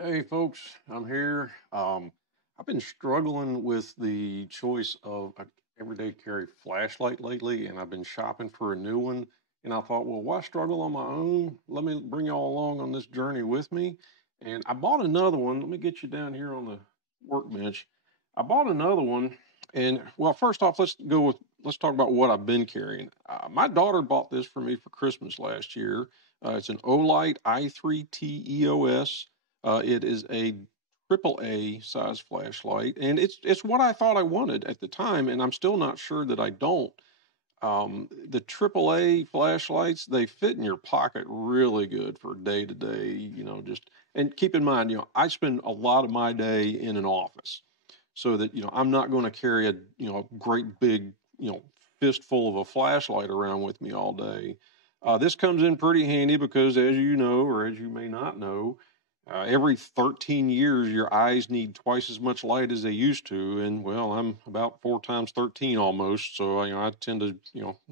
Hey folks, I'm here. I've been struggling with the choice of an everyday carry flashlight lately, and I've been shopping for a new one. And I thought, well, why struggle on my own? Let me bring y'all along on this journey with me. And I bought another one. Let me get you down here on the workbench. I bought another one, and well, first off, let's talk about what I've been carrying. My daughter bought this for me for Christmas last year. It's an Olight i3T EOS. It is a triple A size flashlight, and it's what I thought I wanted at the time, and I'm still not sure that I don't. The triple A flashlights, they fit in your pocket really good for day to day, just, and keep in mind, I spend a lot of my day in an office, so that, I'm not going to carry a great big, fistful of a flashlight around with me all day. This comes in pretty handy because, as you know, or as you may not know, every 13 years, your eyes need twice as much light as they used to. And well, I'm about 4 times 13 almost. So, I tend to,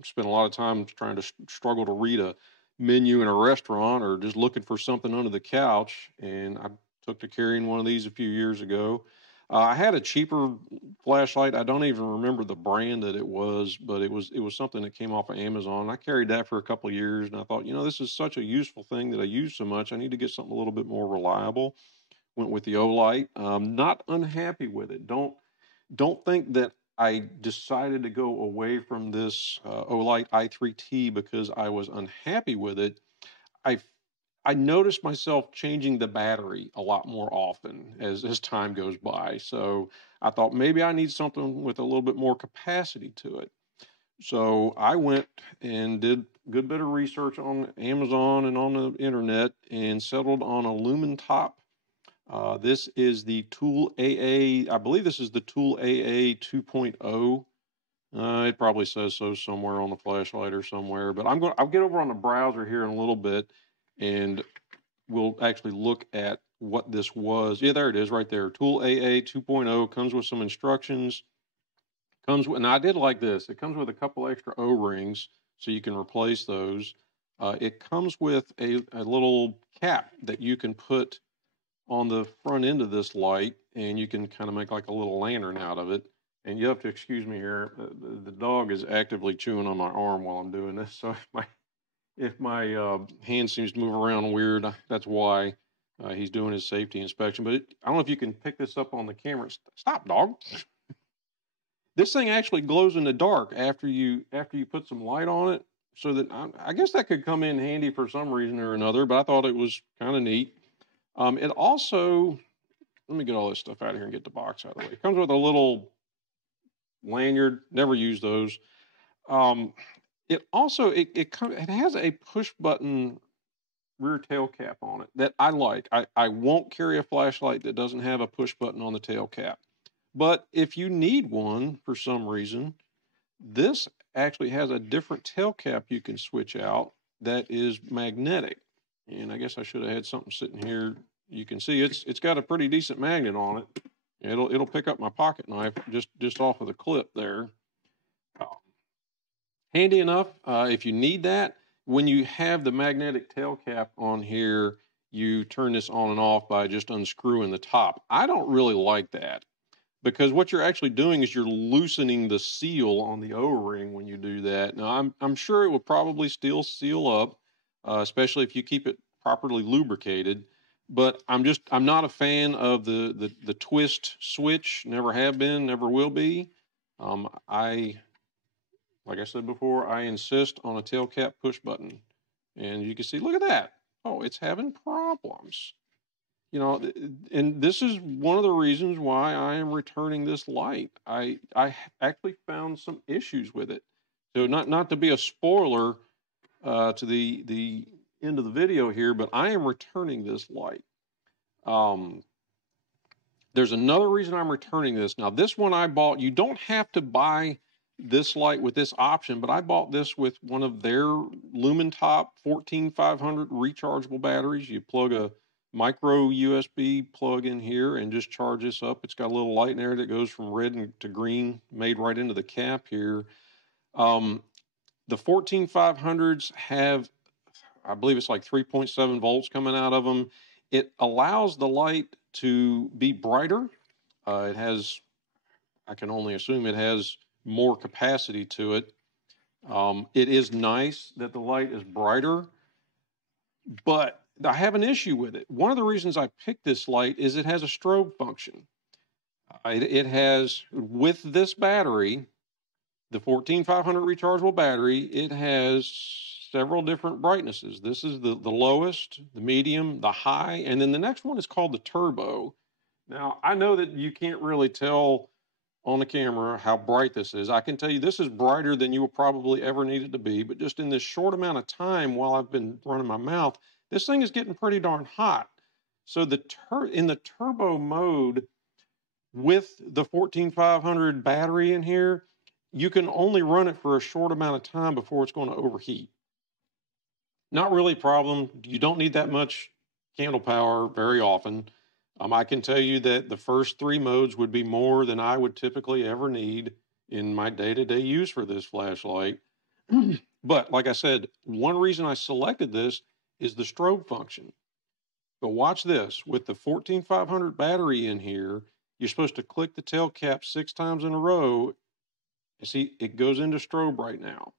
spend a lot of time trying to struggle to read a menu in a restaurant or just looking for something under the couch. And I took to carrying one of these a few years ago. I had a cheaper flashlight. I don't even remember the brand that it was, but it was something that came off of Amazon. I carried that for a couple of years, and I thought, this is such a useful thing that I use so much. I need to get something a little bit more reliable. Went with the Olight. Not unhappy with it. Don't think that I decided to go away from this Olight i3T because I was unhappy with it. I I noticed myself changing the battery a lot more often as time goes by. So I thought maybe I need something with a little bit more capacity to it. So I went and did a good bit of research on Amazon and on the internet and settled on a Lumintop. This is the Tool AA. I believe this is the Tool AA 2.0. It probably says so somewhere on the flashlight or somewhere, but I'll get over on the browser here in a little bit, and we'll actually look at what this was. Yeah, there it is right there. Tool AA 2.0 comes with some instructions. And I did like this. It comes with a couple extra O-rings so you can replace those. It comes with a little cap that you can put on the front end of this light, and you can kind of make like a little lantern out of it. And you have to excuse me here. The dog is actively chewing on my arm while I'm doing this. So if my hand seems to move around weird, that's why. He's doing his safety inspection. But I don't know if you can pick this up on the camera. Stop, dog. This thing actually glows in the dark after you put some light on it. So that I guess that could come in handy for some reason or another. But I thought it was kind of neat. It also, let me get all this stuff out of here and get the box out of the way. It comes with a little lanyard. Never use those. Um, it has a push button rear tail cap on it that I like. I won't carry a flashlight that doesn't have a push button on the tail cap. But if you need one for some reason, this actually has a different tail cap you can switch out that is magnetic. And I guess I should have had something sitting here. You can see it's got a pretty decent magnet on it. It'll pick up my pocket knife just off of the clip there. Handy enough if you need that. When you have the magnetic tail cap on here, you turn this on and off by just unscrewing the top. I don't really like that because what you're actually doing is you're loosening the seal on the O-ring when you do that. Now, I'm sure it will probably still seal up, especially if you keep it properly lubricated. But I'm not a fan of the twist switch. Never have been, never will be. Like I said before, I insist on a tail cap push button. And you can see, look at that. Oh, it's having problems. And this is one of the reasons why I am returning this light. I actually found some issues with it. So not to be a spoiler to the end of the video here, but I am returning this light. There's another reason I'm returning this. Now, this one I bought, you don't have to buy this light with this option, but I bought this with one of their Lumintop 14500 rechargeable batteries. You plug a micro USB plug in here and just charge this up. It's got a little light in there that goes from red to green, made right into the cap here. The 14500s have, I believe it's like 3.7 volts coming out of them. It allows the light to be brighter. It has, I can only assume it has more capacity to it. It is nice that the light is brighter, but I have an issue with it. One of the reasons I picked this light is it has a strobe function. It has, with this battery, the 14500 rechargeable battery, it has several different brightnesses. This is the lowest, the medium, the high, and then the next one is called the turbo. Now, I know that you can't really tell on the camera how bright this is. I can tell you this is brighter than you will probably ever need it to be, but just in this short amount of time while I've been running my mouth, this thing is getting pretty darn hot. So in the turbo mode with the 14500 battery in here, you can only run it for a short amount of time before it's going to overheat. Not really a problem. You don't need that much candle power very often. I can tell you that the first 3 modes would be more than I would typically ever need in my day-to-day use for this flashlight. But like I said, one reason I selected this is the strobe function. But watch this. With the 14500 battery in here, you're supposed to click the tail cap 6 times in a row. You see, it goes into strobe right now.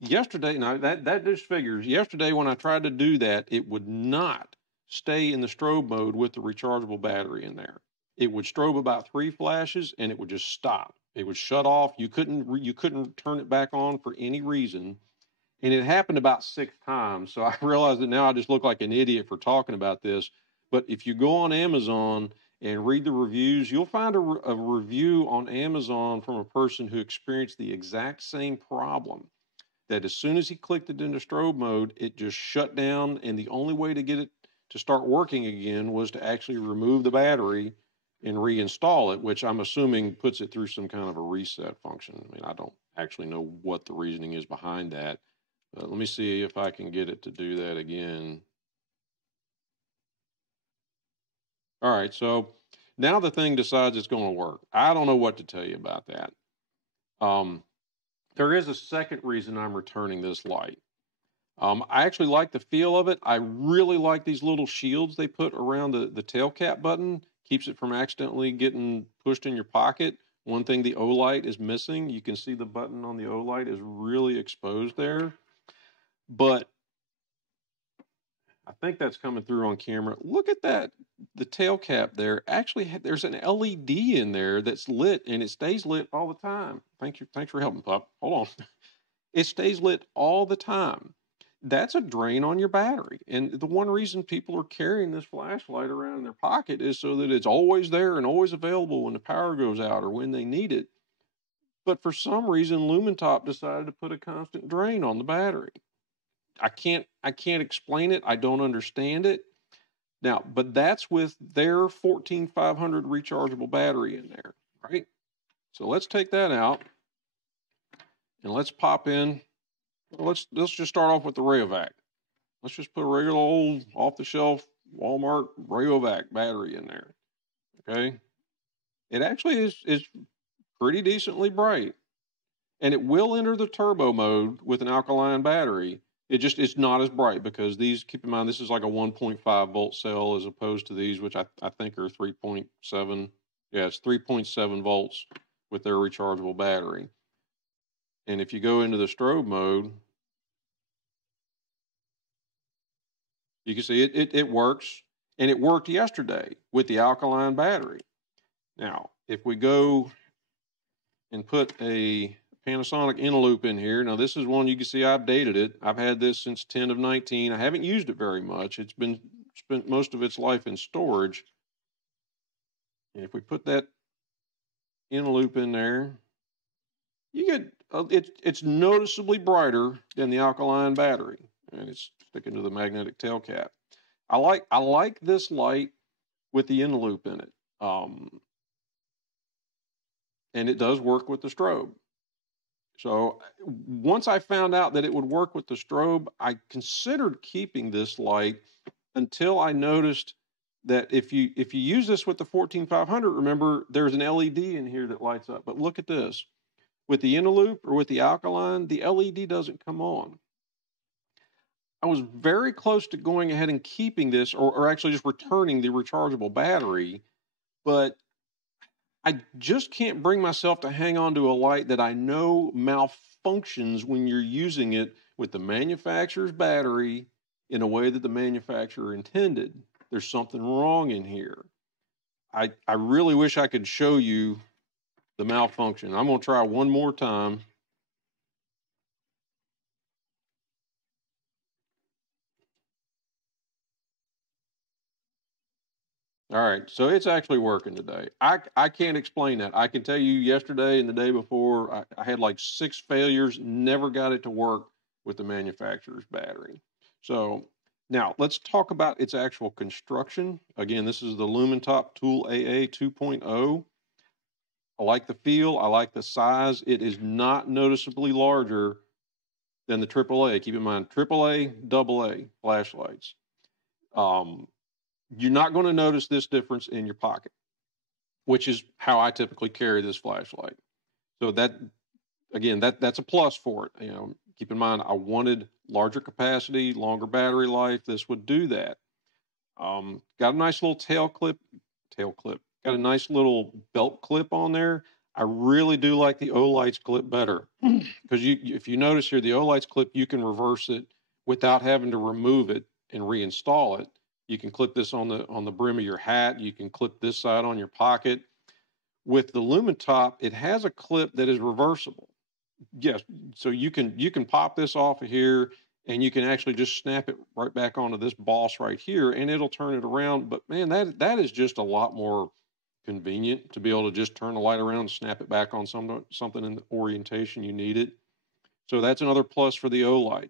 Yesterday, now that just figures, yesterday when I tried to do that, it would not stay in the strobe mode with the rechargeable battery in there. It would strobe about 3 flashes and it would just stop. It would shut off. You couldn't turn it back on for any reason. And it happened about 6 times. So I realized that now I just look like an idiot for talking about this. But if you go on Amazon and read the reviews, you'll find a review on Amazon from a person who experienced the exact same problem. That as soon as he clicked it into strobe mode, it just shut down. And the only way to get it to start working again was to actually remove the battery and reinstall it, which I'm assuming puts it through some kind of a reset function. I mean, I don't actually know what the reasoning is behind that. Let me see if I can get it to do that again. All right, so now the thing decides it's going to work. I don't know what to tell you about that. There is a second reason I'm returning this light. I actually like the feel of it. I really like these little shields they put around the tail cap button. Keeps it from accidentally getting pushed in your pocket. One thing the Olight is missing, you can see the button on the Olight is really exposed there. But I think that's coming through on camera. Look at that. The tail cap there. Actually, there's an LED in there that's lit, and it stays lit all the time. Thanks for helping, pup. Hold on. It stays lit all the time. That's a drain on your battery. And the one reason people are carrying this flashlight around in their pocket is so that it's always there and always available when the power goes out or when they need it. But for some reason, Lumintop decided to put a constant drain on the battery. I can't explain it. I don't understand it. Now, but that's with their 14500 rechargeable battery in there, right? So let's take that out and let's pop in. Let's just start off with the Rayovac. Let's just put a regular old off-the-shelf Walmart Rayovac battery in there. Okay, it actually is pretty decently bright, and it will enter the turbo mode with an alkaline battery. It's not as bright because these, keep in mind, this is like a 1.5 volt cell as opposed to these, which I think are 3.7. Yeah, it's 3.7 volts with their rechargeable battery. And if you go into the strobe mode, you can see it works, and it worked yesterday with the alkaline battery. Now, if we go and put a Panasonic Eneloop in here, now this is one you can see I've dated it. I've had this since 10 of 19. I haven't used it very much. It's been spent most of its life in storage. And if we put that Eneloop in there, you get it's noticeably brighter than the alkaline battery, and it's sticking to the magnetic tail cap. I like this light with the Eneloop in it, and it does work with the strobe. So once I found out that it would work with the strobe, I considered keeping this light until I noticed that if you use this with the 14500, remember there's an LED in here that lights up. But look at this. With the Eneloop or with the alkaline, the LED doesn't come on. I was very close to going ahead and keeping this, or actually just returning the rechargeable battery, but I just can't bring myself to hang on to a light that I know malfunctions when you're using it with the manufacturer's battery in a way that the manufacturer intended. There's something wrong in here. I really wish I could show you the malfunction. I'm going to try one more time. All right, so it's actually working today. I can't explain that. I can tell you yesterday and the day before, I had like 6 failures, never got it to work with the manufacturer's battery. So now let's talk about its actual construction. Again, this is the Lumintop Too AA 2.0. I like the feel, I like the size. It is not noticeably larger than the AAA. Keep in mind, AAA, AA flashlights. You're not going to notice this difference in your pocket, which is how I typically carry this flashlight. So that, again, that's a plus for it. You know, keep in mind, I wanted larger capacity, longer battery life. This would do that. Got a nice little tail clip. Got a nice little belt clip on there. I really do like the Olight's clip better because if you notice here, the Olight's clip, you can reverse it without having to remove it and reinstall it. You can clip this on the brim of your hat. You can clip this side on your pocket. With the Lumintop, it has a clip that is reversible. Yes, so you can pop this off of here and you can actually just snap it right back onto this boss right here and it'll turn it around. But man, that is just a lot more convenient to be able to just turn the light around and snap it back on something in the orientation you need it. So that's another plus for the Olight.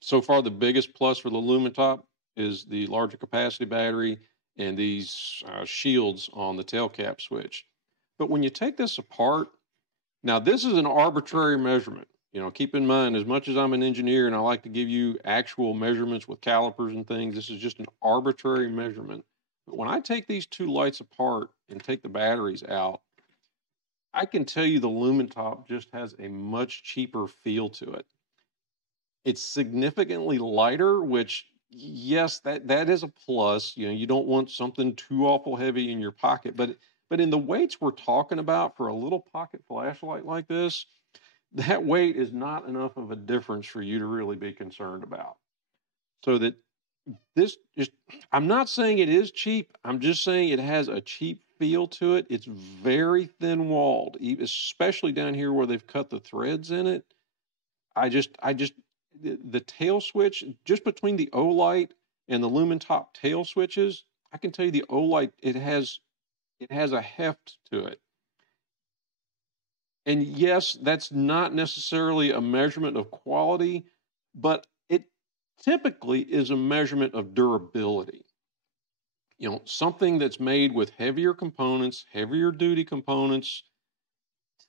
So far, the biggest plus for the Lumintop is the larger capacity battery and these shields on the tail cap switch. But when you take this apart, now this is an arbitrary measurement. You know, keep in mind, as much as I'm an engineer and I like to give you actual measurements with calipers and things, this is just an arbitrary measurement. But when I take these two lights apart and take the batteries out, I can tell you the Lumintop just has a much cheaper feel to it. It's significantly lighter, which yes, that is a plus. You know, you don't want something too awful heavy in your pocket, but in the weights we're talking about for a little pocket flashlight like this, that weight is not enough of a difference for you to really be concerned about. So that this is, I'm not saying it is cheap. I'm just saying it has a cheap feel to it. It's very thin walled, especially down here where they've cut the threads in it. The tail switch, just between the Olight and the Lumintop tail switches, I can tell you the Olight, it has a heft to it. And yes, that's not necessarily a measurement of quality, but it typically is a measurement of durability. You know, something that's made with heavier components, heavier duty components,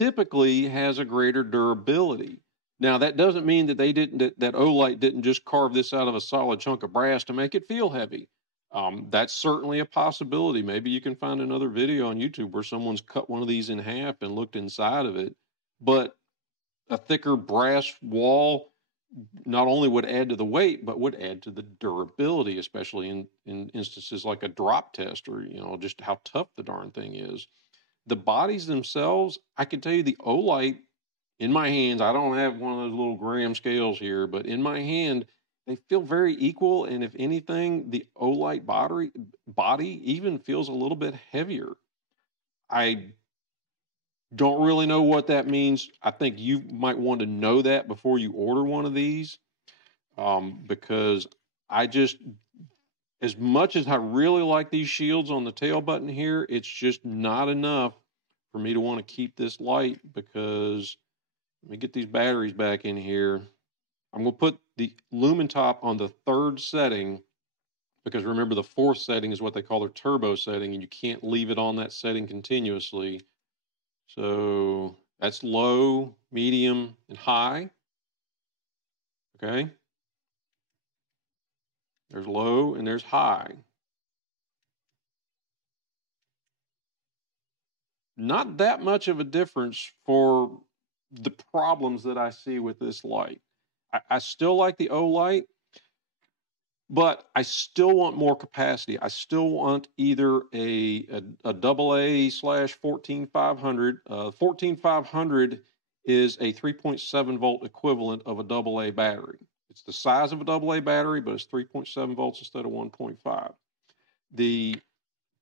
typically has a greater durability. Now, that doesn't mean that that Olight didn't just carve this out of a solid chunk of brass to make it feel heavy. That's certainly a possibility. Maybe you can find another video on YouTube where someone's cut one of these in half and looked inside of it. But a thicker brass wall not only would add to the weight, but would add to the durability, especially in instances like a drop test or, you know, just how tough the darn thing is. The bodies themselves, I can tell you the Olight in my hands, I don't have one of those little gram scales here, but in my hand, they feel very equal. And if anything, the Olight body even feels a little bit heavier. I don't really know what that means. I think you might want to know that before you order one of these, because I just, as much as I really like these shields on the tail button here, it's just not enough for me to want to keep this light because let me get these batteries back in here. I'm going to put the Lumintop on the 3rd setting because remember the 4th setting is what they call their turbo setting and you can't leave it on that setting continuously. So that's low, medium, and high. Okay. There's low and there's high. Not that much of a difference for the problems that I see with this light. I still like the Olight, but I still want more capacity. I still want either a double A slash 14500. 14500 is a 3.7 volt equivalent of a double A battery. It's the size of a double A battery, but it's 3.7 volts instead of 1.5. The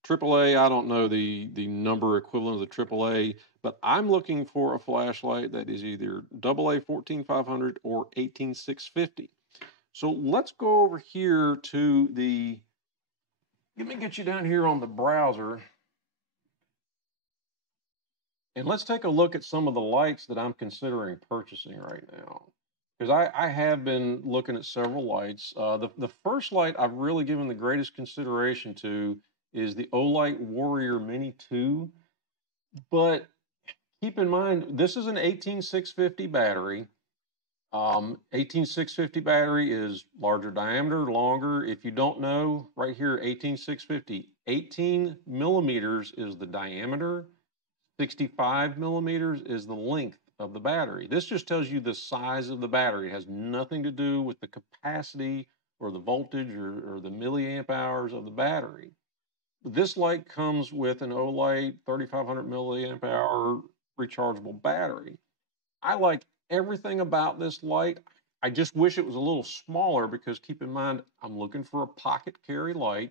AAA, I don't know the number equivalent of the AAA, but I'm looking for a flashlight that is either AA 14500 or 18650. So let's go over here to the, let me get you down here on the browser, and let's take a look at some of the lights that I'm considering purchasing right now. Because I have been looking at several lights. The first light I've really given the greatest consideration to is the Olight Warrior Mini 2. But keep in mind, this is an 18650 battery. 18650 battery is larger diameter, longer. If you don't know, right here, 18650, 18 millimeters is the diameter, 65 millimeters is the length of the battery. This just tells you the size of the battery. It has nothing to do with the capacity or the voltage or the milliamp hours of the battery. This light comes with an Olight 3500 milliamp hour rechargeable battery. I like everything about this light. I just wish it was a little smaller because keep in mind, I'm looking for a pocket carry light.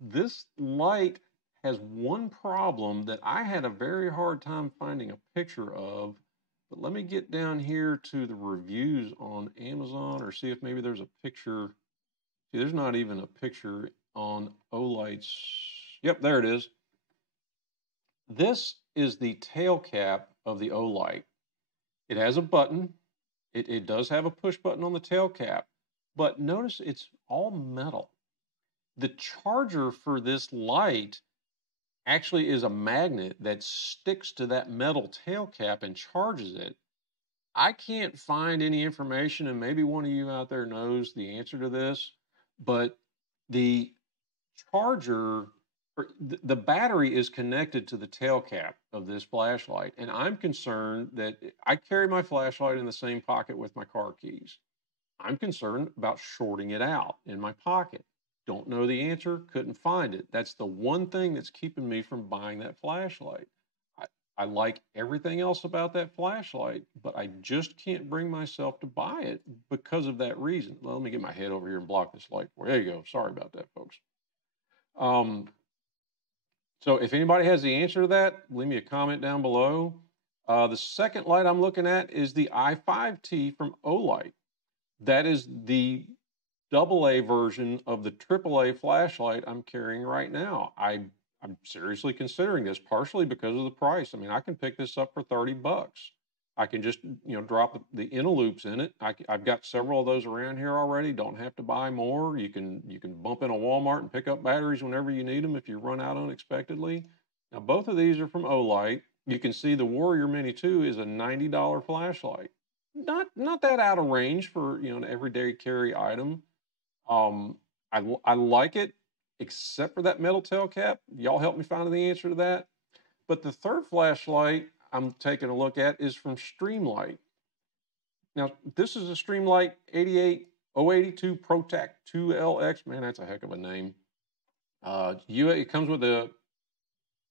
This light has one problem that I had a very hard time finding a picture of, but let me get down here to the reviews on Amazon or see if maybe there's a picture. See, there's not even a picture on Olight's. Yep, there it is. This is the tail cap of the Olight. It has a button. It does have a push button on the tail cap, but notice it's all metal. The charger for this light actually is a magnet that sticks to that metal tail cap and charges it. I can't find any information, and maybe one of you out there knows the answer to this, but the charger, or the battery is connected to the tail cap of this flashlight, and I'm concerned that I carry my flashlight in the same pocket with my car keys. I'm concerned about shorting it out in my pocket. Don't know the answer, couldn't find it. That's the one thing that's keeping me from buying that flashlight. I like everything else about that flashlight, but I just can't bring myself to buy it because of that reason. Well, let me get my head over here and block this light. There you go. Sorry about that, folks. So if anybody has the answer to that, leave me a comment down below. The second light I'm looking at is the i3T from Olight. That is the AA version of the AAA flashlight I'm carrying right now. I'm seriously considering this, partially because of the price. I mean, I can pick this up for 30 bucks. I can just, drop the inner loops in it. I've got several of those around here already. Don't have to buy more. You can bump in a Walmart and pick up batteries whenever you need them if you run out unexpectedly. Now, both of these are from Olight. You can see the Warrior Mini 2 is a $90 flashlight. Not that out of range for, an everyday carry item. I like it, except for that metal tail cap. Y'all help me find the answer to that. But the third flashlight I'm taking a look at is from Streamlight. Now, this is a Streamlight 88082 ProTac 2LX. Man, that's a heck of a name. It comes with a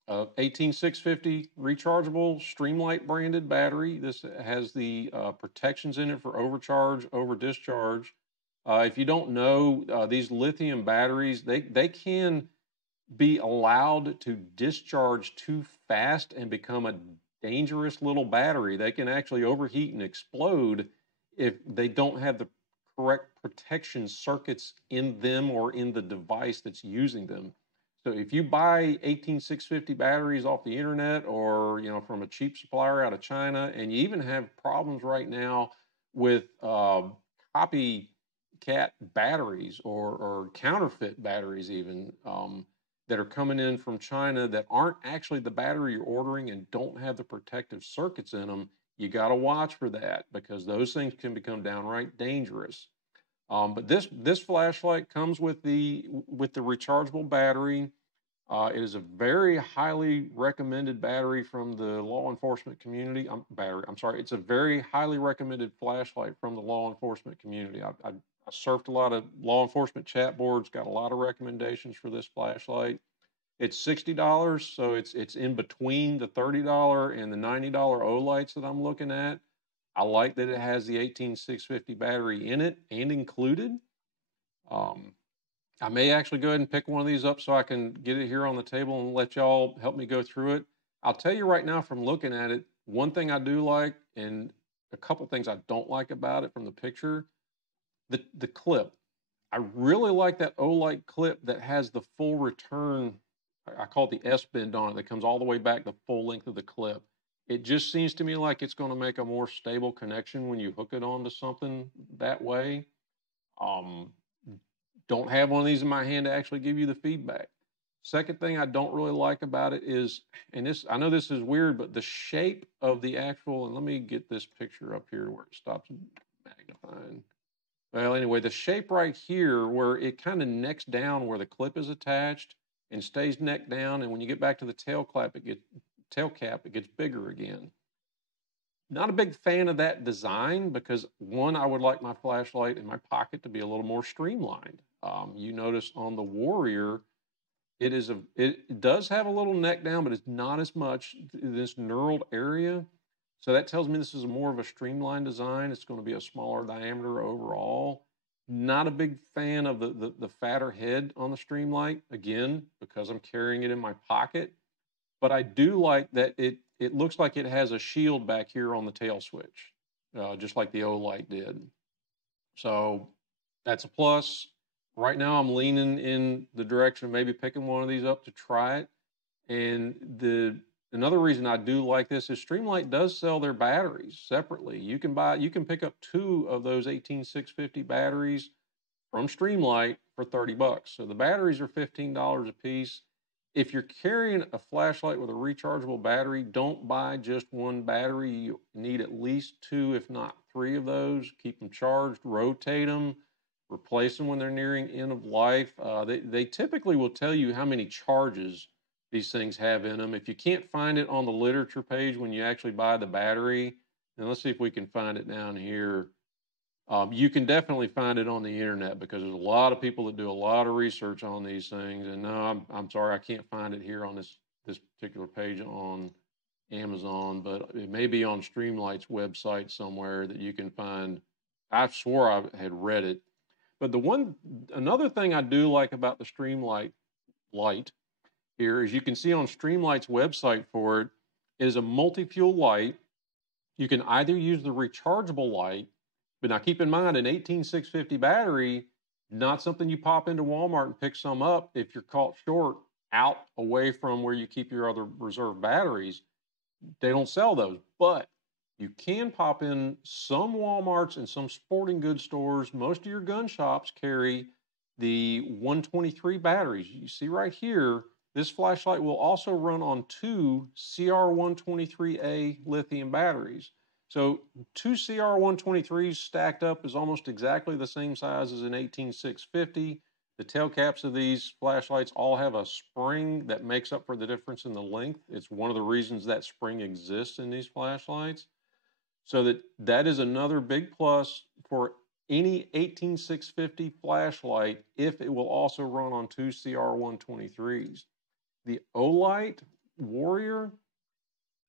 18650 rechargeable Streamlight branded battery. This has the protections in it for overcharge, over discharge. If you don't know, these lithium batteries, they can be allowed to discharge too fast and become a dangerous little battery. They can actually overheat and explode if they don't have the correct protection circuits in them or in the device that's using them. So if you buy 18650 batteries off the internet or from a cheap supplier out of China, and you even have problems right now with copycat batteries or counterfeit batteries even that are coming in from China that aren't actually the battery you're ordering and don't have the protective circuits in them, you got to watch for that because those things can become downright dangerous. But this flashlight comes with the rechargeable battery. It is a very highly recommended battery from the law enforcement community. I'm sorry. It's a very highly recommended flashlight from the law enforcement community. I surfed a lot of law enforcement chat boards, got a lot of recommendations for this flashlight. It's $60, so it's in between the $30 and the $90 Olights that I'm looking at. I like that it has the 18650 battery in it and included. I may actually go ahead and pick one of these up so I can get it here on the table and let y'all help me go through it. I'll tell you right now from looking at it, one thing I do like and a couple things I don't like about it from the picture, the clip. I really like that Olight clip that has the full return. I call it the S-bend on it that comes all the way back the full length of the clip. It just seems to me like it's going to make a more stable connection when you hook it onto something that way. Don't have one of these in my hand to actually give you the feedback. Second thing I don't really like about it is, and this, I know this is weird, but the shape of the actual, and let me get this picture up here where it stops magnifying. Well, anyway, the shape right here where it kind of necks down where the clip is attached and stays neck down, and when you get back to the tail cap, it gets bigger again. Not a big fan of that design because, one, I would like my flashlight in my pocket to be a little more streamlined. You notice on the Warrior, it does have a little neck down, but it's not as much this knurled area. So that tells me this is more of a streamlined design. It's going to be a smaller diameter overall. Not a big fan of the fatter head on the Streamlight, again, because I'm carrying it in my pocket. But I do like that it looks like it has a shield back here on the tail switch, just like the Olight did. So that's a plus. Right now I'm leaning in the direction of maybe picking one of these up to try it. And another reason I do like this is Streamlight does sell their batteries separately. You can pick up 2 of those 18650 batteries from Streamlight for $30. So the batteries are $15 a piece. If you're carrying a flashlight with a rechargeable battery, don't buy just one battery. You need at least 2, if not 3 of those. Keep them charged, rotate them, replace them when they're nearing end of life. They typically will tell you how many charges these things have in them. If you can't find it on the literature page when you actually buy the battery, and let's see if we can find it down here. You can definitely find it on the internet because there's a lot of people that do a lot of research on these things. And no, I'm sorry, I can't find it here on this particular page on Amazon, but it may be on Streamlight's website somewhere that you can find. I swore I had read it. But another thing I do like about the Streamlight light here is you can see on Streamlight's website for it is a multi-fuel light. You can either use the rechargeable light, but now keep in mind an 18650 battery, not something you pop into Walmart and pick some up if you're caught short out away from where you keep your other reserve batteries. They don't sell those, but you can pop in some Walmarts and some sporting goods stores. Most of your gun shops carry the 123 batteries. You see right here, this flashlight will also run on 2 CR123A lithium batteries. So 2 CR123s stacked up is almost exactly the same size as an 18650. The tail caps of these flashlights all have a spring that makes up for the difference in the length. It's one of the reasons that spring exists in these flashlights. So that is another big plus for any 18650 flashlight if it will also run on 2 CR123s. The Olight Warrior,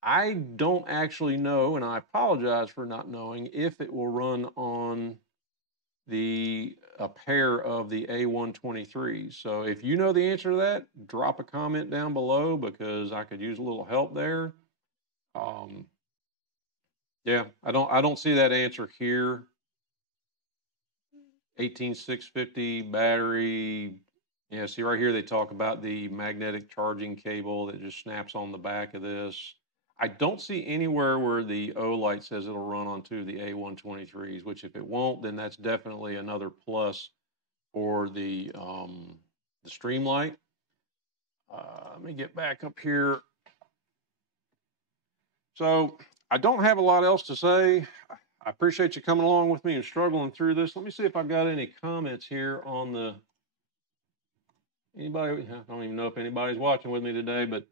I don't actually know, and I apologize for not knowing, if it will run on a pair of the A123s. So if you know the answer to that, drop a comment down below because I could use a little help there. Yeah, I don't see that answer here. 18650 battery. Yeah, see right here they talk about the magnetic charging cable that just snaps on the back of this. I don't see anywhere where the Olight says it'll run on 2 of the A123s, which if it won't, then that's definitely another plus for the Streamlight. Let me get back up here. So I don't have a lot else to say. I appreciate you coming along with me and struggling through this. Let me see if I've got any comments here on the Anybody? I don't even know if anybody's watching with me today, but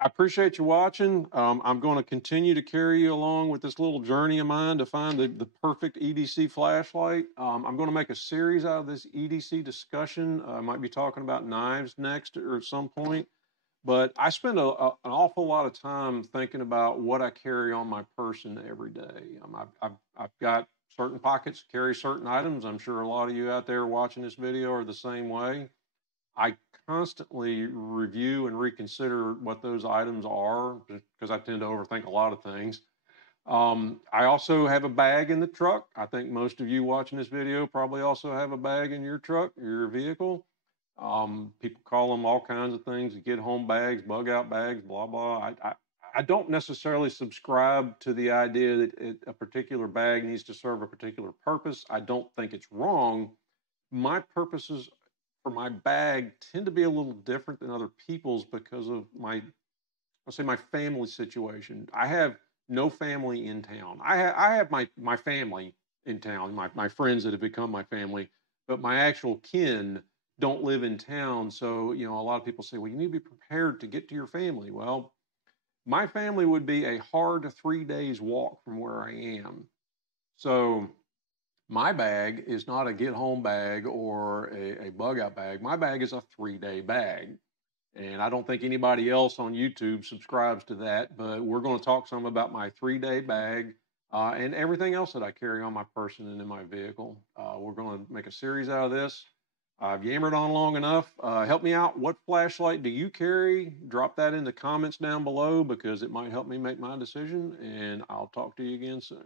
I appreciate you watching. I'm going to continue to carry you along with this little journey of mine to find the perfect EDC flashlight. I'm going to make a series out of this EDC discussion. I might be talking about knives next or at some point. But I spend an awful lot of time thinking about what I carry on my person every day. I've got certain pockets that carry certain items. I'm sure a lot of you out there watching this video are the same way. I constantly review and reconsider what those items are because I tend to overthink a lot of things. I also have a bag in the truck. I think most of you watching this video probably also have a bag in your truck, your vehicle. People call them all kinds of things, get home bags, bug out bags, blah, blah. I don't necessarily subscribe to the idea that a particular bag needs to serve a particular purpose. I don't think it's wrong. My purposes for my bag tend to be a little different than other people's because of I'll say my family situation. I have no family in town. I have my family in town, my friends that have become my family, but my actual kin don't live in town. So, you know, a lot of people say, well, you need to be prepared to get to your family. Well, my family would be a hard 3 days walk from where I am. So my bag is not a get home bag or a bug out bag. My bag is a 3-day bag. And I don't think anybody else on YouTube subscribes to that, but we're going to talk some about my 3-day bag and everything else that I carry on my person and in my vehicle. We're going to make a series out of this. I've yammered on long enough. Help me out. What flashlight do you carry? Drop that in the comments down below because it might help me make my decision, and I'll talk to you again soon.